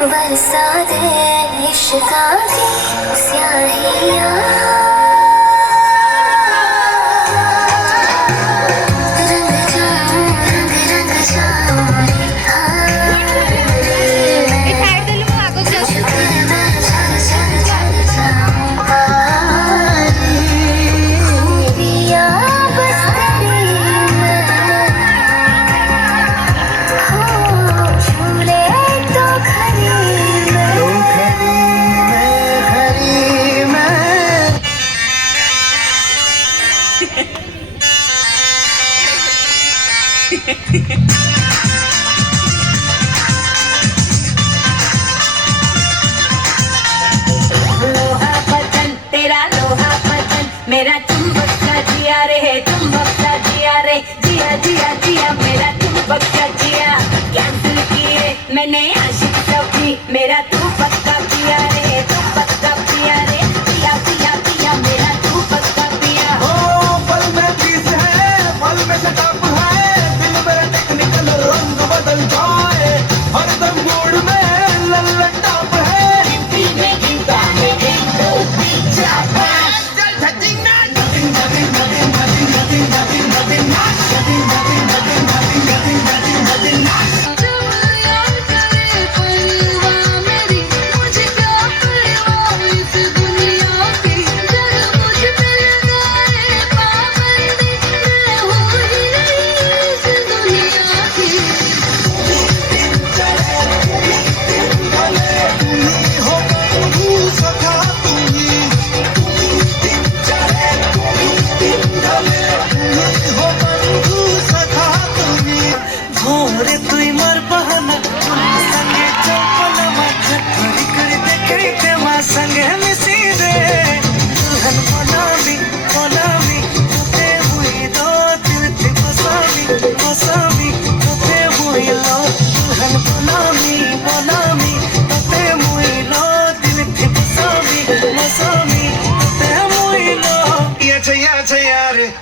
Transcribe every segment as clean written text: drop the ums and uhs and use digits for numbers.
बरसा दे इश्क़ा की स्याहियाँ, रंग जाऊं रंग रंग जाऊं लोहा बदन तेरा लोहा बदन, मेरा चुंबक सा जिया रे है, चुंबक सा जिया रे, जिया जिया जिया मेरा चुंबक सा जिया। कैंसिल किए मैंने आशिक सभी, मेरा तू पक्का पिया रे, तू पक्का पिया रे, पिया पिया पिया मेरा तू पक्का पिया। ओ पल में चीज है, पल में शटाप है, दिल मेरा टेक्निकल रंग बदल जाए, हरदम मूड में लल्लन टाप है।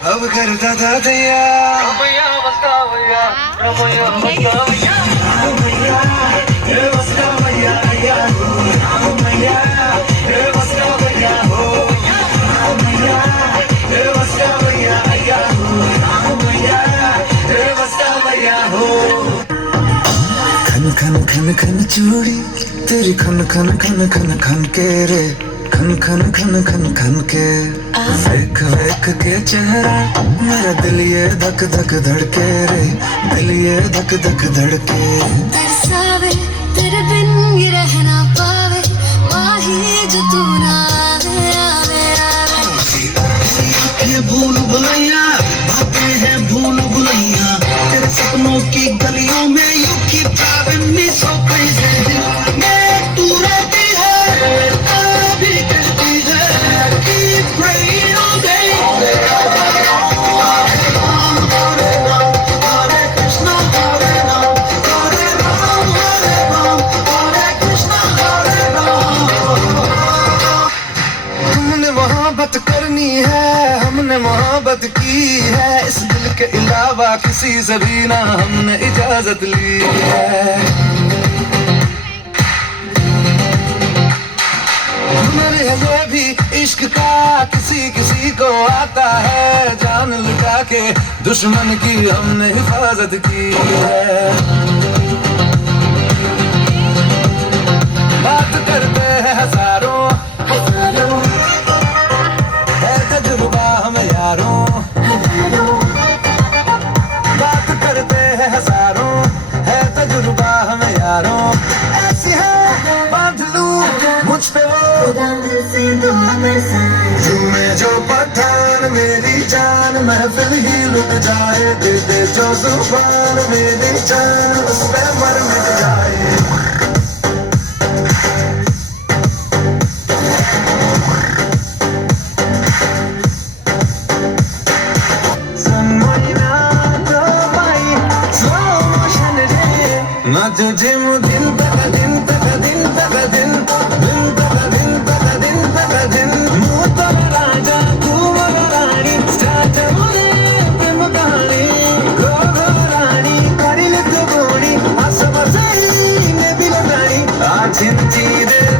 अब कर दादा दैया रमैया बस्ता भैया, रमैया बस्ता भैया, रमैया हे बस्ता भैया या रमैया हे बस्ता भैया हो, रमैया हे बस्ता भैया या रमैया हे बस्ता भैया हो। खन खन खन खन चूड़ी तेरी खन खन खन खन खन के रे, खन खन खन खन खन के वेख वेख के चेहरा मेरा दिल ये धक धक धड़के रे, दिल ये धक धक धड़के। तरसावे तेरे बिन ये रह ना पावे, वाही जो तू ना आवे आवे आवे। ये भूल भुलैया बातें हैं भूल भुलैया, तेरे सपनों की गलियों में you keep driving me so crazy. मैं तू रहती है अभी कहती है keep praying all day। हरे राम हरे कृष्णा हरे राम, हरे राम हरे राम, हरे कृष्णा हरे राम। हमने मोहब्बत करनी है, हमने मोहब्बत की है, इस दिल के अलावा किसी से भी ना हमने इजाजत ली है। हुनर है ये भी इश्क का, किसी किसी को आता है, जान लुटा के दुश्मन की हमने हिफाजत की है। बात करते हैं हजारों है तजुर्बा हम यारों, बात करते हैं हजारों है तजुर्बा हम यारों। ऐसी है बांध लूं मुझ पे वो झूमे जो पठान मेरी जान, महफिल ही लुट जाए, दे दे जो जुबान मेरी जान उस पे मर मिट जाए। ना जो जिम दिन तक दिन तक दिन तक दिन दिन तक दिन तक दिन तक दिन मुँह तो राजा तू मोरा रानी, स्टार्ट मुझे प्रेम कहानी, गो गो रानी करी लिख गोनी, आस पास ही ने भी लगानी। చించి